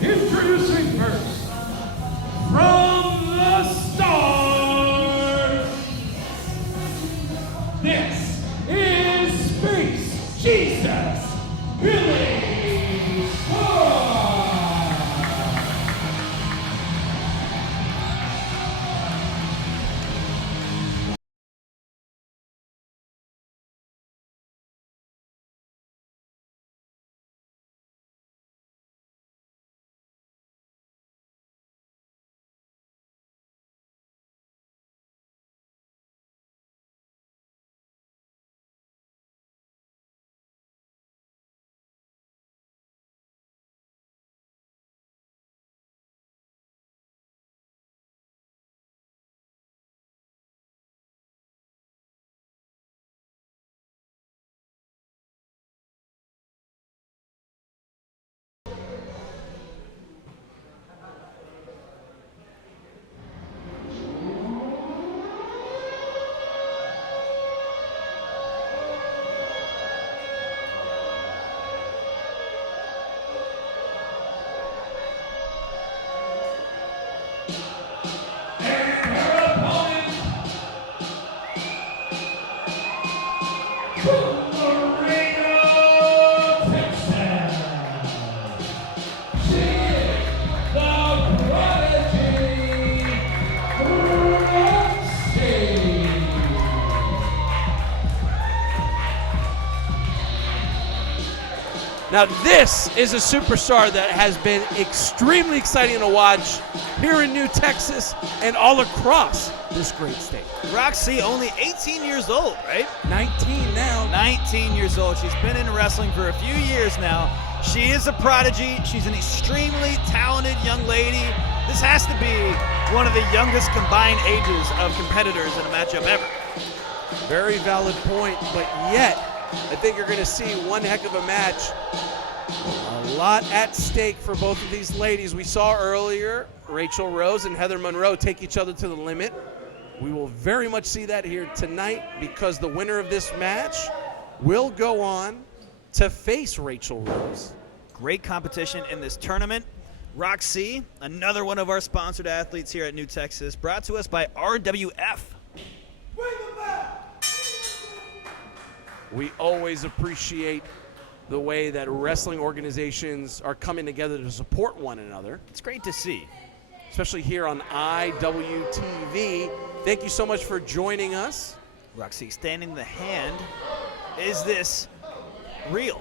Introducing first, from the stars, this is Space Jesus, Billie Starkz. From Laredo, Texas, she is the Prodigy, Rok-C. Now this is a superstar that has been extremely exciting to watch here in New Texas and all across this great state. Rok-C only 18 years old, right? 19 now. 19 years old. She's been in wrestling for a few years now. She is a prodigy. She's an extremely talented young lady. This has to be one of the youngest combined ages of competitors in a matchup ever. Very valid point, but yet I think you're going to see one heck of a match. A lot at stake for both of these ladies. We saw earlier Rachel Rose and Heather Monroe take each other to the limit. We will very much see that here tonight because the winner of this match will go on to face Rachel Rose. Great competition in this tournament. Rok-C, another one of our sponsored athletes here at New Texas, brought to us by RWF. We always appreciate the way that wrestling organizations are coming together to support one another. It's great to see. Especially here on IWTV. Thank you so much for joining us. Rok-C extending the hand. Is this real?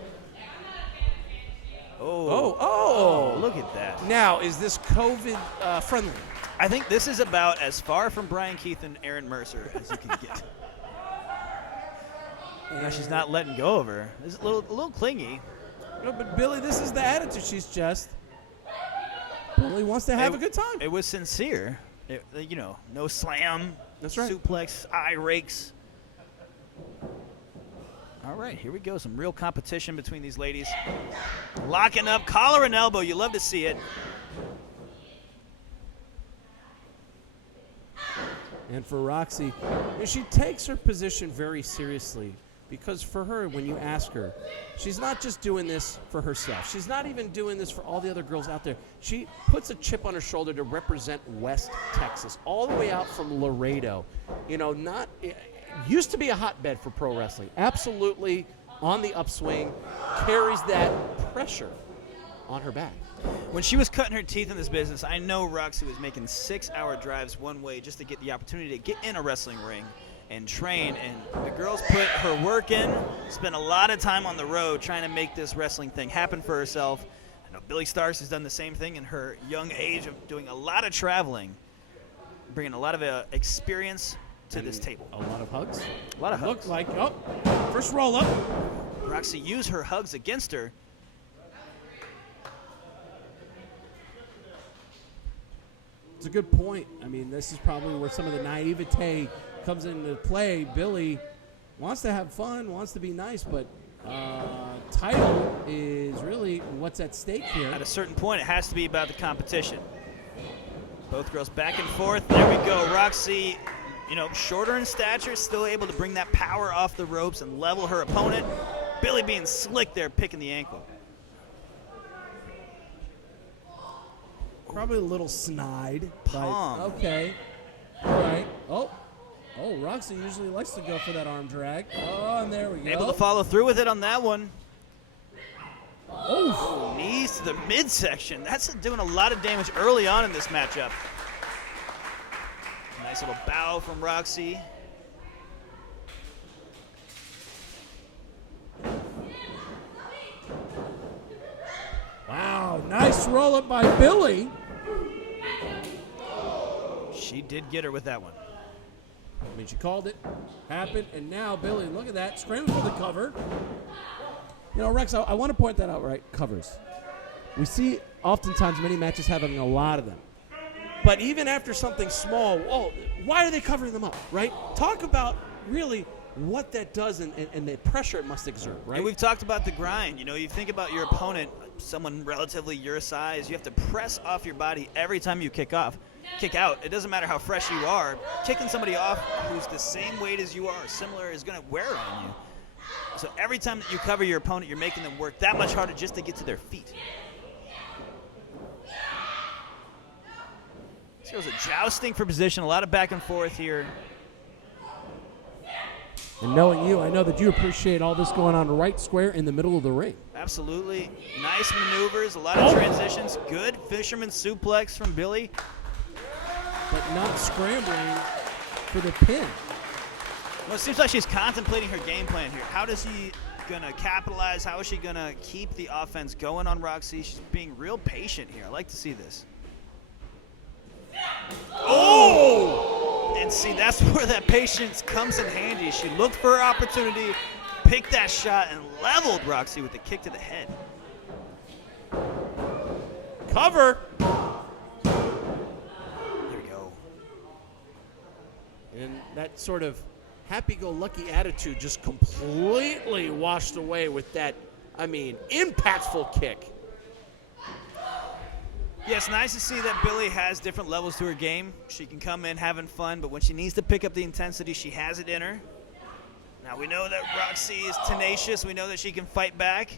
Oh, look at that. Now, is this COVID friendly? I think this is about as far from Brian Keith and Aaron Mercer as you can get. Now she's not letting go of her. It's a little clingy. No, but Billie, this is the attitude. She's just Billie wants to have a good time. It was sincere. No slam. That's right. Suplex, eye rakes. All right, here we go. Some real competition between these ladies. Locking up, collar and elbow. You love to see it. And for Rok-C, she takes her position very seriously because for her, when you ask her, she's not just doing this for herself. She's not even doing this for all the other girls out there. She puts a chip on her shoulder to represent West Texas, all the way out from Laredo. Used to be a hotbed for pro wrestling. Absolutely on the upswing, carries that pressure on her back. When she was cutting her teeth in this business, I know Rok-C was making 6-hour drives one way just to get the opportunity to get in a wrestling ring and train. And the girls put her work in, spent a lot of time on the road trying to make this wrestling thing happen for herself. I know Billie Starkz has done the same thing in her young age of doing a lot of traveling, bringing a lot of experience to this table. A lot of hugs. A lot of hugs. Looks like, first roll up. Rok-C used her hugs against her. It's a good point. I mean, this is probably where some of the naivete comes into play. Billie wants to have fun, wants to be nice, but title is really what's at stake here. At a certain point, it has to be about the competition. Both girls back and forth. There we go. Rok-C, shorter in stature, still able to bring that power off the ropes and level her opponent. Billie being slick there, picking the ankle. Probably a little snide. Palm. Okay. All right. Oh, Rok-C usually likes to go for that arm drag. Oh, and there we go. Able to follow through with it on that one. Oh. Knees to the midsection. That's doing a lot of damage early on in this matchup. Nice little bow from Rok-C. Wow, nice roll up by Billie. She did get her with that one. I mean, she called it, happened, and now Billie, look at that, scrambling for the cover. You know, Rex, I want to point that out, right? Covers. We see oftentimes many matches having a lot of them. But even after something small, why are they covering them up, right? Talk about really what that does and the pressure it must exert, right? And we've talked about the grind. You know, you think about your opponent, someone relatively your size, you have to press off your body every time you kick out. It doesn't matter how fresh you are. Kicking somebody off who's the same weight as you are, or similar, is going to wear on you. So every time that you cover your opponent, you're making them work that much harder just to get to their feet. This goes a jousting for position, a lot of back and forth here. And knowing you, I know that you appreciate all this going on right square in the middle of the ring. Absolutely. Nice maneuvers, a lot of transitions. Good fisherman suplex from Billie. But not scrambling for the pin. Well, it seems like she's contemplating her game plan here. How is she going to capitalize? How is she going to keep the offense going on Rok-C? She's being real patient here. I like to see this. Oh! And see, that's where that patience comes in handy. She looked for her opportunity, picked that shot, and leveled Rok-C with a kick to the head. Cover. There we go. And that sort of happy-go-lucky attitude just completely washed away with that, impactful kick. Yeah, it's nice to see that Billie has different levels to her game. She can come in having fun, but when she needs to pick up the intensity, she has it in her. Now, we know that Rok-C is tenacious. We know that she can fight back.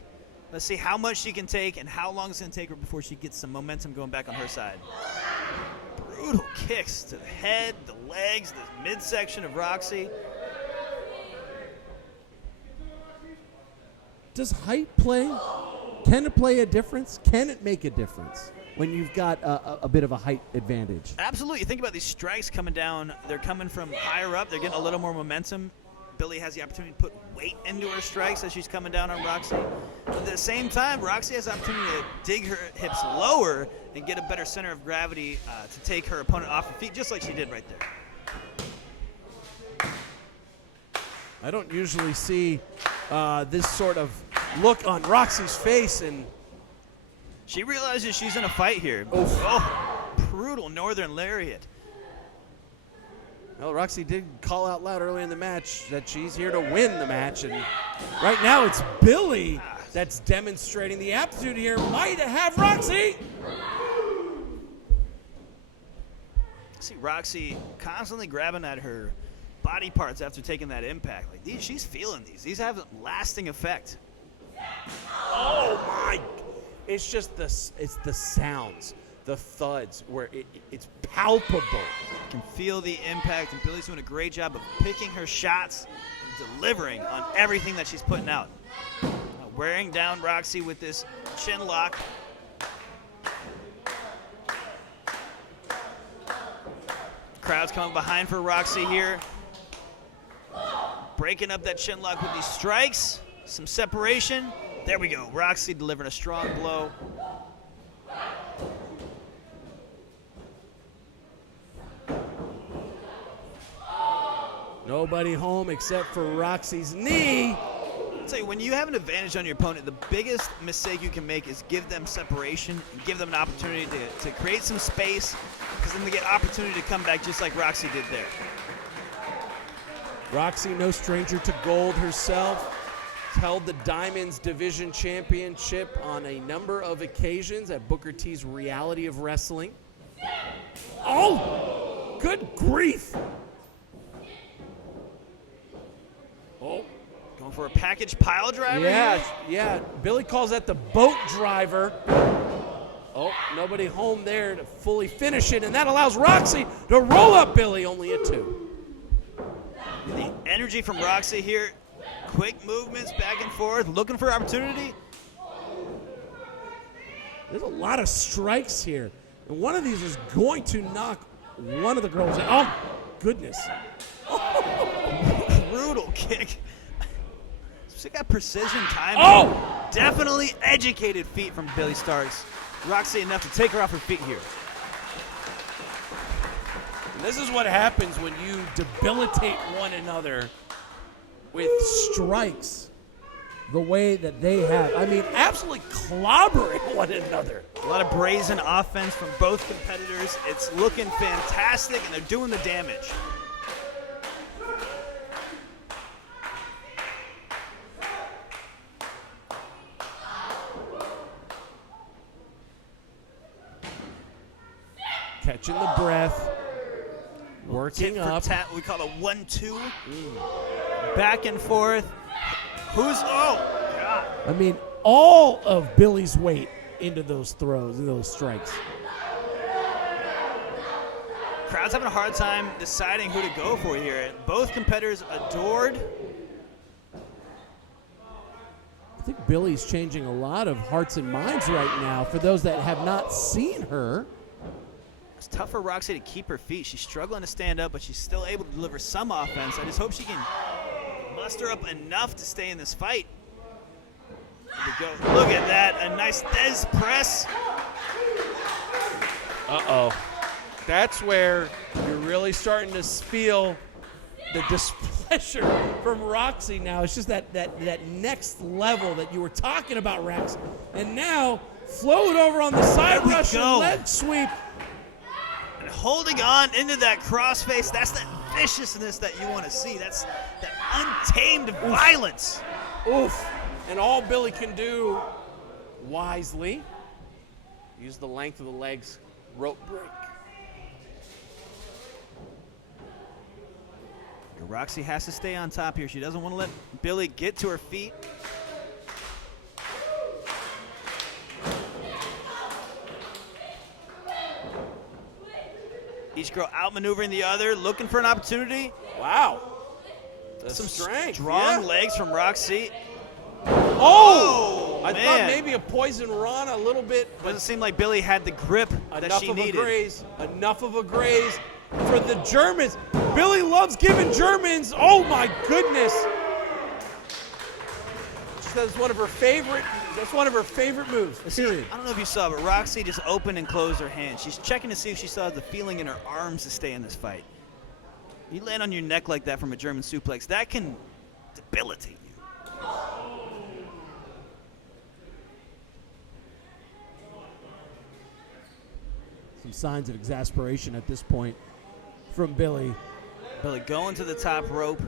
Let's see how much she can take and how long it's going to take her before she gets some momentum going back on her side. Brutal kicks to the head, the legs, the midsection of Rok-C. Does height play? Can it play a difference? Can it make a difference when you've got a bit of a height advantage? Absolutely. Think about these strikes coming down. They're coming from higher up. They're getting a little more momentum. Billie has the opportunity to put weight into her strikes as she's coming down on Rok-C. At the same time, Rok-C has the opportunity to dig her hips lower and get a better center of gravity to take her opponent off her feet, just like she did right there. I don't usually see this sort of look on Rok-C's face, and she realizes she's in a fight here. Oof. Oh, brutal northern lariat. well, Rok-C did call out loud early in the match that she's here to win the match, and right now it's Billie that's demonstrating the aptitude here. Might have Rok-C. See Rok-C constantly grabbing at her body parts after taking that impact. Like these, she's feeling these. These have a lasting effect. Oh my! It's just the sounds, the thuds, where it's palpable. You can feel the impact, and Billie's doing a great job of picking her shots and delivering on everything that she's putting out. Wearing down Rok-C with this chin lock. Crowd's coming behind for Rok-C here. Breaking up that chin lock with these strikes. Some separation. There we go. Rok-C delivering a strong blow. Nobody home except for Rok-C's knee. I'll tell you, when you have an advantage on your opponent, the biggest mistake you can make is give them separation and give them an opportunity to create some space, because then they get opportunity to come back just like Rok-C did there. Rok-C, no stranger to gold herself, held the Diamonds Division Championship on a number of occasions at Booker T's Reality of Wrestling. Oh, good grief. Oh. Going for a package pile driver Yeah, here? yeah. Billie calls that the boat driver. Oh, nobody home there to fully finish it, and that allows Rok-C to roll up Billie, only a 2. The energy from Rok-C here, quick movements back and forth, looking for opportunity. There's a lot of strikes here. And one of these is going to knock one of the girls in. Oh, goodness. Brutal kick. She got precision timing. Oh! Definitely educated feet from Billie Starkz. Rok-C enough to take her off her feet here. And this is what happens when you debilitate one another with Strikes the way that they have. I mean, absolutely clobbering one another. A lot of brazen offense from both competitors. It's looking fantastic, and they're doing the damage. Catching the breath, working Tit for up. tat, we call it 1-2. Back and forth. Oh, God. I mean, all of Billie's weight into those throws, into those strikes. Crowd's having a hard time deciding who to go for here. Both competitors adored. I think Billie's changing a lot of hearts and minds right now for those that have not seen her. It's tough for Rok-C to keep her feet. She's struggling to stand up, but she's still able to deliver some offense. I just hope she can muster up enough to stay in this fight. There we go. Look at that. A nice Des press. Uh-oh. That's where you're really starting to feel the displeasure from Rok-C now. It's just that next level that you were talking about, Rex. And now, float over on the side There we Russian go. leg sweep. And holding on into that crossface, that's that viciousness that you want to see. That's that untamed violence. Oof. And all Billie can do wisely, use the length of the legs, rope break. Rok-C has to stay on top here. She doesn't want to let Billie get to her feet. Each girl outmaneuvering the other, looking for an opportunity. Wow. The Some strength. strong yeah. legs from Rok-C. Oh! I man. thought maybe a poison run a little bit, but Doesn't seem like Billie had the grip that enough she of needed. a graze. Enough of a graze for the Germans. Billie loves giving Germans. Oh my goodness. That's one of her favorite. That's one of her favorite moves. Period. I don't know if you saw, but Rok-C just opened and closed her hand. She's checking to see if she still has the feeling in her arms to stay in this fight. You land on your neck like that from a German suplex, that can debilitate you. Some signs of exasperation at this point from Billie. Billie going to the top rope.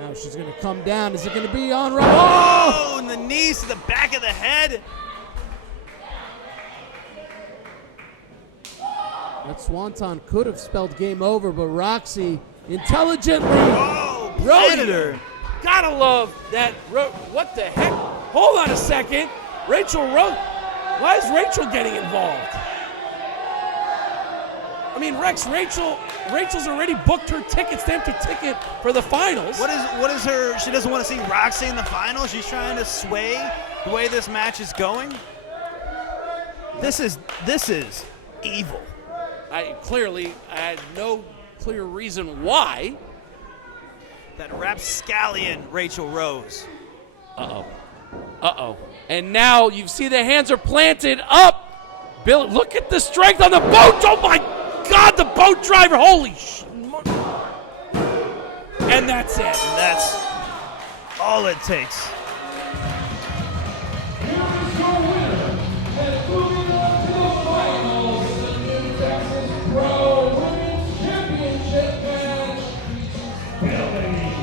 Now she's going to come down. Is it going to be on Rok? Oh, and the knees to the back of the head. That swanton could have spelled game over, but Rok-C intelligently. Oh, planted her. Gotta love that. What the heck? Hold on a second. Rachel Rose. Why is Rachel getting involved? I mean, Rex, Rachel's already booked her ticket, stamped her ticket for the finals. What is her? She doesn't want to see Rok-C in the finals. She's trying to sway the way this match is going. This is evil. I had no clear reason why. That rapscallion Rachel Rose. Uh-oh. And now you see the hands are planted up. Bill, look at the strength on the boat. Oh, my God, the boat driver. Holy sh... And that's it. And that's all it takes. Here is your winner, and moving on to the finals of the New Texas Pro Women's Championship match, Billie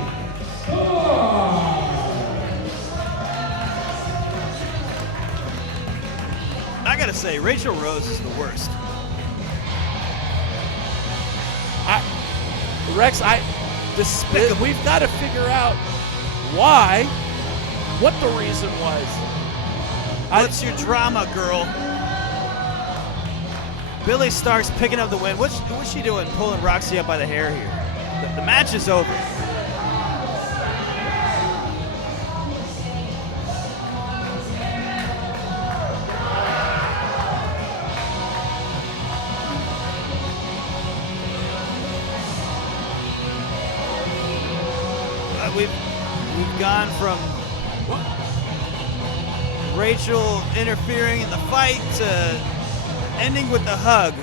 Starkz. I gotta say, Rachel Rose is the worst. Rex, we've got to figure out what the reason was. What's your drama, girl? Billie Starkz picking up the win. What's she doing pulling Rok-C up by the hair here? The match is over. We've gone from Rachel interfering in the fight to ending with the hug.